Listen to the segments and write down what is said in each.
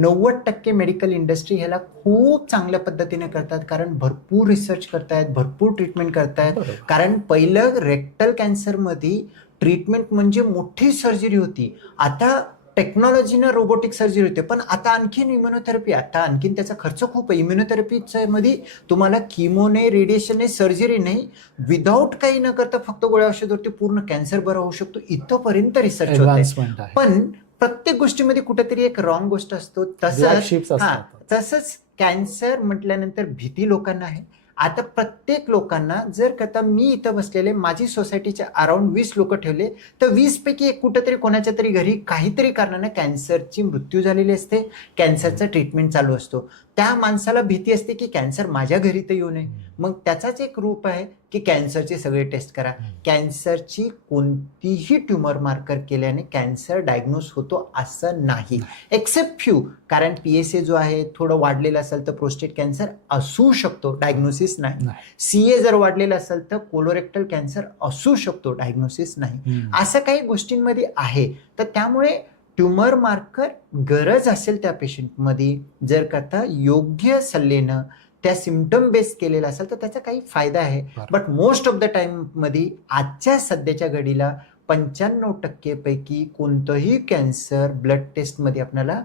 90% medical industry ह्याला खूप चांगल्या पद्धतीने करतात, कारण भरपूर रिसर्च करतायत, भरपूर ट्रीटमेंट करतायत. बरोबर. कारण पहिलं रेक्टल कॅन्सरमध्ये ट्रीटमेंट म्हणजे मोठी सर्जरी होती. आता टेक्नॉलॉजीनं रोबोटिक सर्जरी होते, पण आता आणखीन इम्युनोथेरपी, आता आणखीन त्याचा खर्च खूप आहे. इम्युनोथेरपीच्या मध्ये तुम्हाला किमो नाही, रेडिएशन नाही, सर्जरी नाही, विदाऊट काही न करता फक्त गोळ्या औषधावरती पूर्ण कॅन्सर बरा होऊ शकतो, इथंपर्यंत रिसर्च होत आहे. ऍडव्हान्समेंट आहे. पण प्रत्येक गोष्टीमध्ये कुठेतरी एक रॉंग गोष्ट असतो. Black तसंच sheeps असतात. तसंच कॅन्सर म्हटल्यानंतर भीती लोकांना आहे. आता प्रत्येक लोकांना जर का मी इथं बसलेले माझी सोसायटीच्या अराउंड 20 लोक ठेवले, तर 20 पैकी एक कुठेतरी कोणाच्या तरी घरी काहीतरी कारणाने कॅन्सरची मृत्यू झालेली असते, कॅन्सरचा ट्रीटमेंट चालू असतो. त्या माणसाला भीती असते की कॅन्सर माझ्या घरी तर येऊ नये. मग त्याचाच एक रूप आहे की कॅन्सरचे सगळे टेस्ट करा. कॅन्सरची कोणतीही ट्युमर मार्कर केल्याने कॅन्सर डायग्नोज होतो असं नाही, एक्सेप्ट फ्यू. कारण PSA जो आहे थोडं वाढलेलं असेल तर प्रोस्टेट कॅन्सर असू शकतो, डायग्नोसिस नाही. CA जर वाढलेलं असेल तर कोलोरेक्टल कॅन्सर असू शकतो, डायग्नोसिस नाही. असं काही गोष्टींमध्ये आहे. तर त्यामुळे ट्युमर मार्कर गरज असेल त्या पेशंटमध्ये, जर का योग्य सल्लेनं त्या सिम्पटम बेस केलेला असेल तर त्याचा काही फायदा आहे. But most of the time मध्ये आजच्या सध्याच्या घडीला 95% पैकी कोणतंही कॅन्सर ब्लड टेस्टमध्ये आपल्याला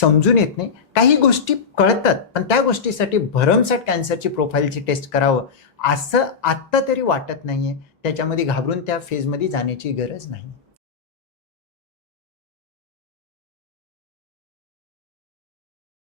समजून येत नाही. काही गोष्टी कळतात, पण त्या गोष्टीसाठी भरमसाठ कॅन्सरची प्रोफाईलची टेस्ट करावं असं आत्ता तरी वाटत नाहीये. त्याच्यामध्ये घाबरून त्या फेजमध्ये जाण्याची गरज नाही.